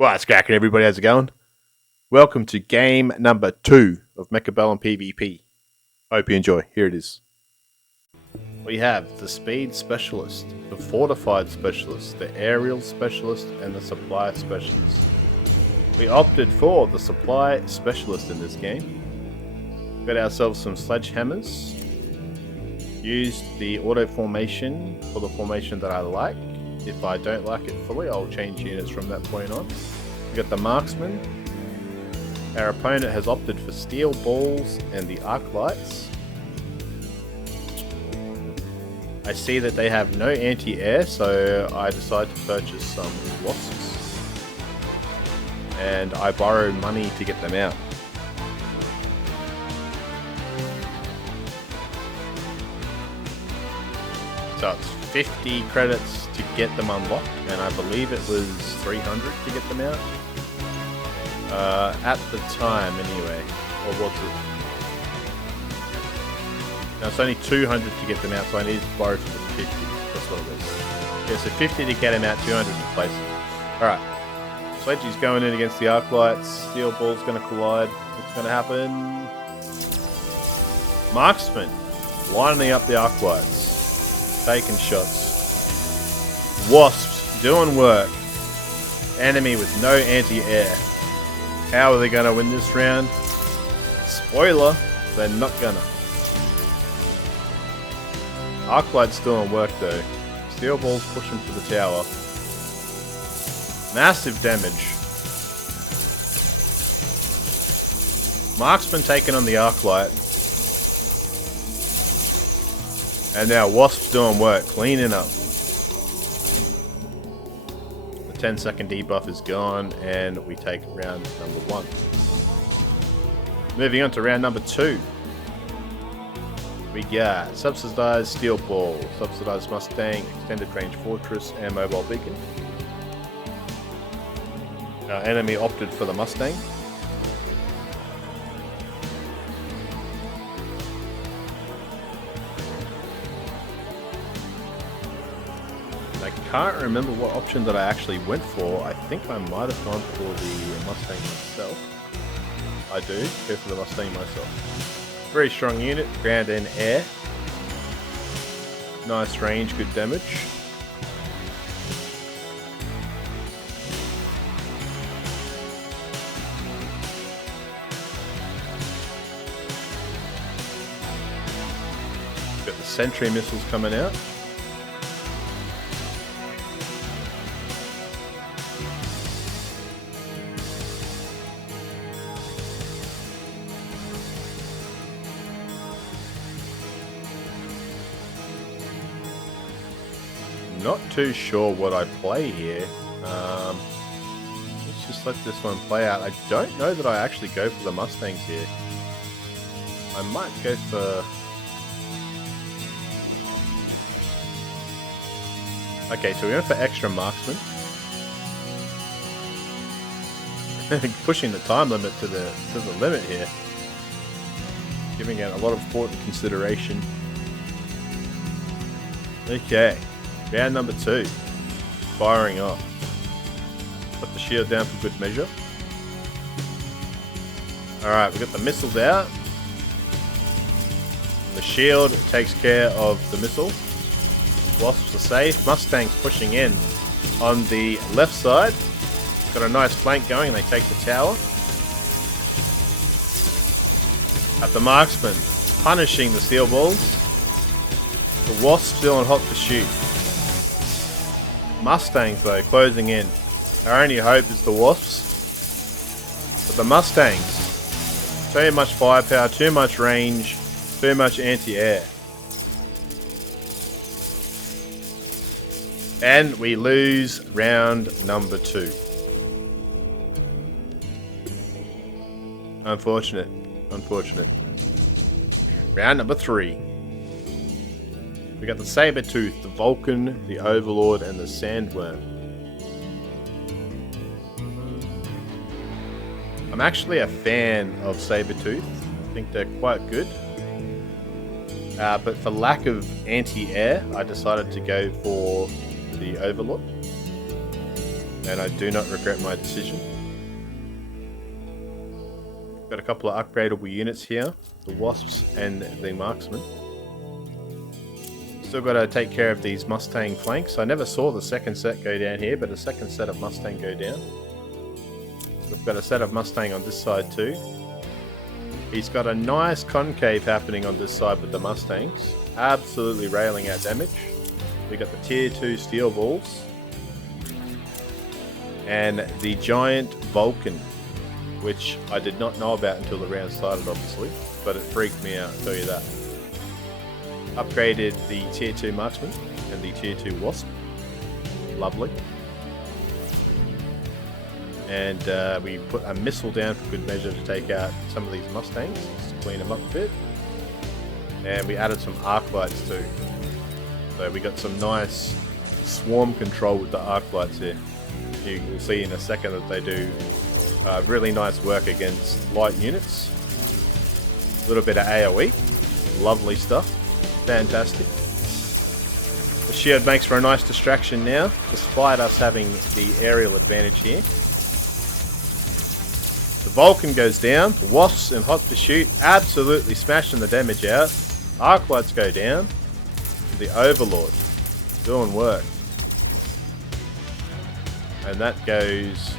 Well, it's cracking, everybody. How's it going? Welcome to game number 2 of Mechabellum PVP. Hope you enjoy. Here it is. We have the Speed Specialist, the Fortified Specialist, the Aerial Specialist, and the Supply Specialist. We opted for the Supply Specialist in this game. Got ourselves some sledgehammers. Used the auto formation for the formation that I like. If I don't like it fully, I'll change units from that point on. We got the Marksman. Our opponent has opted for Steel Balls and the Arc Lights. I see that they have no anti-air, so I decide to purchase some Wasps. And I borrow money to get them out. So it's 50 credits to get them unlocked, and I believe it was 300 to get them out. At the time, anyway. Or was it? No, it's only 200 to get them out, so I needed to borrow for the 50. That's what it was. Yeah, so 50 to get them out, 200 to place them. Alright. Sledgy's going in against the Arc Lights. Steel Ball's going to collide. What's going to happen? Marksman lining up the Arc Lights. Taking shots. Wasps doing work. Enemy with no anti-air. How are they going to win this round? Spoiler, they're not gonna. Arclight's doing work though. Steel Ball's pushing for the tower. Massive damage. Marksman taking on the Arclight. And now Wasp's doing work, cleaning up. The 10-second debuff is gone, and we take round number 1. Moving on to round number 2. We got Subsidized Steel Ball, Subsidized Mustang, Extended Range Fortress, and Mobile Beacon. Our enemy opted for the Mustang. I can't remember what option that I actually went for. I think I might have gone for the Mustang myself. I do go for the Mustang myself. Very strong unit, ground and air. Nice range, good damage. Got the sentry missiles coming out. Not too sure what I play here. Let's just let this one play out. I don't know that I actually go for the Mustangs here. I might go for... Okay, so we went for extra Marksman. Pushing the time limit to the limit here. Giving it a lot of thought and consideration. Okay. Round number 2. Firing off. Put the shield down for good measure. Alright, we've got the missiles out. The shield takes care of the missile. Wasps are safe. Mustangs pushing in on the left side. Got a nice flank going. They take the tower. At the Marksman, punishing the Steel Balls. The Wasps still on hot pursuit. Mustangs though, closing in. Our only hope is the Wasps. But the Mustangs, too much firepower, too much range, too much anti-air. And we lose round number 2. Unfortunate. Round number 3. We got the Sabertooth, the Vulcan, the Overlord, and the Sandworm. I'm actually a fan of Sabertooth. I think they're quite good. But for lack of anti-air, I decided to go for the Overlord. and I do not regret my decision. Got a couple of upgradable units here, the Wasps and the Marksman. Still got to take care of these Mustang flanks. I never saw the second set go down here, but a second set of Mustang go down. We've got a set of Mustang on this side too. He's got a nice concave happening on this side with the Mustangs. Absolutely railing out damage. We got the tier 2 steel balls. And the giant Vulcan, which I did not know about until the round started obviously. But it freaked me out, I'll tell you that. Upgraded the tier 2 Marksman and the tier 2 Wasp. Lovely. And we put a missile down for good measure to take out some of these Mustangs, just to clean them up a bit. And we added some arc lights too. So we got some nice swarm control with the arc lights here. You will see in a second that they do really nice work against light units. A little bit of AoE. Lovely stuff. Fantastic. The shield makes for a nice distraction now, despite us having the aerial advantage here. The Vulcan goes down, the Wasps in hot pursuit, absolutely smashing the damage out. Arc lights go down. The Overlord doing work. And that goes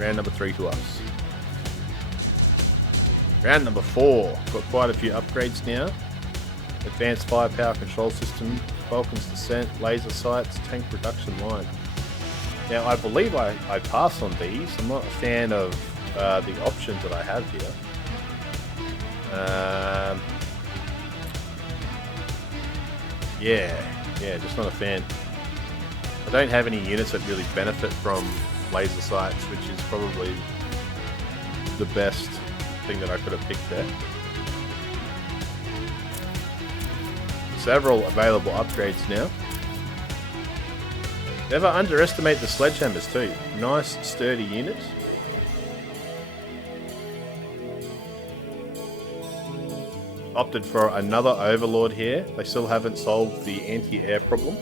round number 3 to us. Round number 4, got quite a few upgrades now. Advanced firepower control system, Vulcan's descent, laser sights, tank reduction line. Now I believe I pass on these. I'm not a fan of the options that I have here. Yeah, just not a fan. I don't have any units that really benefit from laser sights, which is probably the best thing that I could have picked there. Several available upgrades now. Never underestimate the sledgehammers too. Nice sturdy unit. Opted for another Overlord here. They still haven't solved the anti-air problem.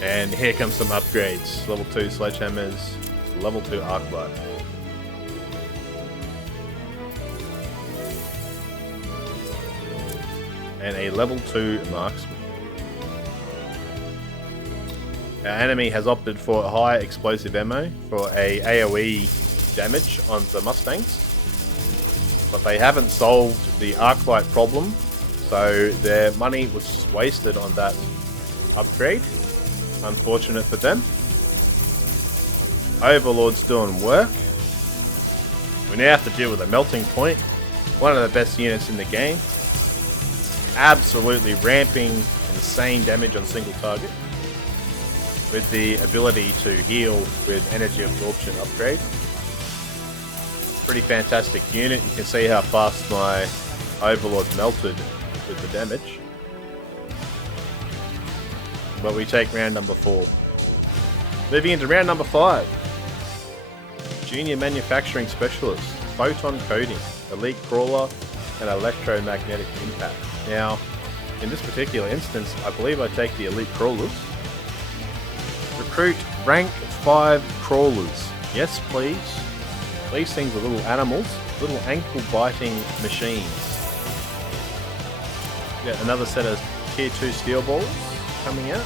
And here comes some upgrades. Level 2 sledgehammers, level 2 arc light. And a level 2 marksman. Our enemy has opted for high explosive ammo for a AoE damage on the Mustangs. But they haven't solved the arc light problem, so their money was just wasted on that upgrade. Unfortunate for them. Overlord's doing work. We now have to deal with a melting point. One of the best units in the game. Absolutely ramping insane damage on single target. With the ability to heal with energy absorption upgrade. Pretty fantastic unit. You can see how fast my Overlord melted with the damage. But we take round number 4. Moving into round number 5. Junior Manufacturing Specialist, Photon Coding, Elite Crawler, and Electromagnetic Impact. Now, in this particular instance, I believe I take the Elite Crawlers. Recruit rank 5 Crawlers. Yes, please. These things are little animals, little ankle-biting machines. Got another set of tier 2 steel balls coming out,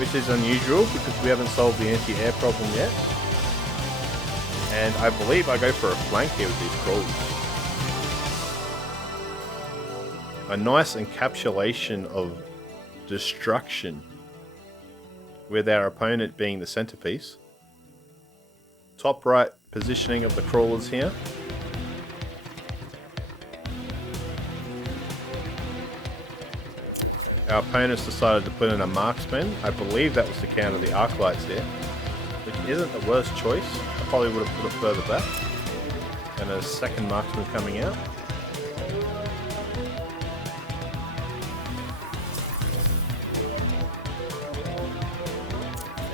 which is unusual because we haven't solved the anti-air problem yet. And I believe I go for a flank here with these crawlers. A nice encapsulation of destruction with our opponent being the centerpiece. Top right positioning of the crawlers here. Our opponents decided to put in a marksman. I believe that was to counter the arc lights there, which isn't the worst choice. I probably would have put it further back. And a second marksman coming out.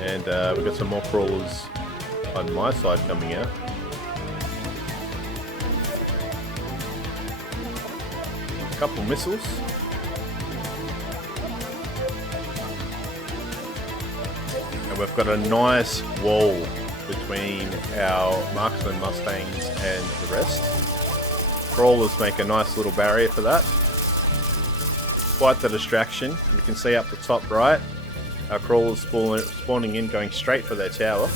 And we've got some more crawlers on my side coming out. A couple missiles. And we've got a nice wall between our marksman Mustangs and the rest. Crawlers make a nice little barrier for that. Quite the distraction. You can see up the top right, our crawlers spawning in, going straight for their tower.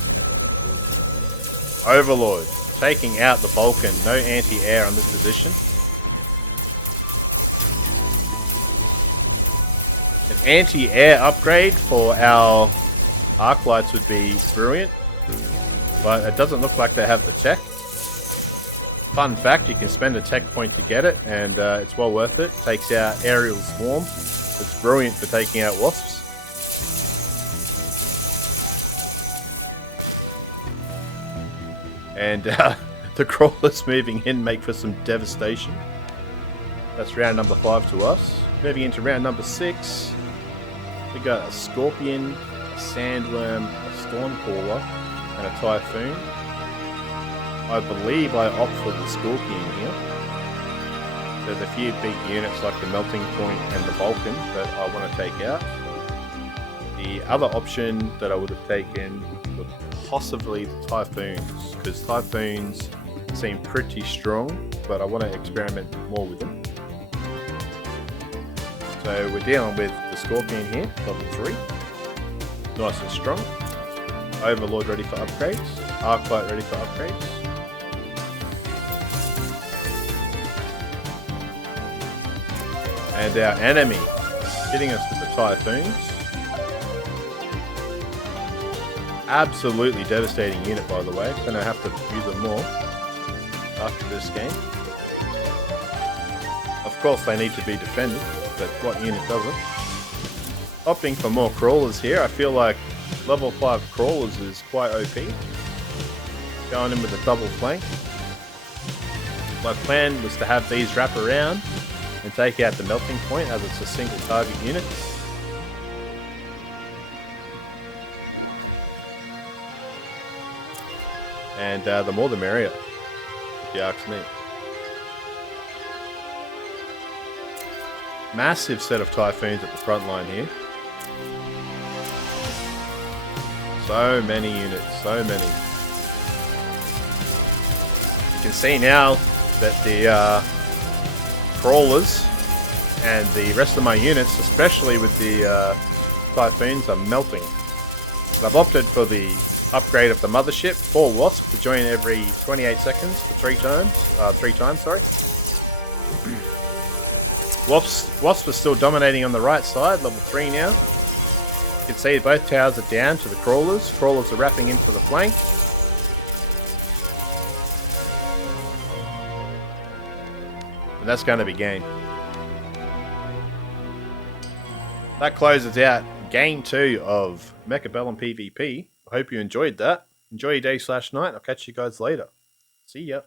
Overlord taking out the Vulcan. No anti-air on this position. An anti-air upgrade for our arc lights would be brilliant, but it doesn't look like they have the tech. Fun fact, you can spend a tech point to get it, and it's well worth it. Takes out aerial swarm. It's brilliant for taking out wasps. And the crawlers moving in make for some devastation. That's round number 5 to us. Moving into round number 6, we got a scorpion, a sandworm, a stormcaller, and a typhoon. I believe I opt for the scorpion here. There's a few big units like the melting point and the Vulcan that I want to take out. The other option that I would have taken would possibly the typhoons, because typhoons seem pretty strong, but I want to experiment more with them. So we're dealing with the scorpion here, level 3. Nice and strong. Overlord ready for upgrades. Arclight ready for upgrades. And our enemy hitting us with the typhoons. Absolutely devastating unit, by the way. Gonna have to use them more after this game. Of course they need to be defended, but what unit doesn't? Opting for more crawlers here. I feel like level 5 crawlers is quite OP. Going in with a double flank. My plan was to have these wrap around and take out the melting point, as it's a single target unit. And the more the merrier, if you ask me. Massive set of typhoons at the front line here. So many units, so many. You can see now that the crawlers and the rest of my units, especially with the typhoons, are melting. But I've opted for the upgrade of the mothership, 4 wasp to join every 28 seconds for 3 times, sorry. Wasp is still dominating on the right side, level 3 now. You can see both towers are down to the crawlers. Crawlers are wrapping in for the flank. And that's going to be game. That closes out game 2 of Mechabellum PVP. I hope you enjoyed that. Enjoy your day/night. I'll catch you guys later. See ya.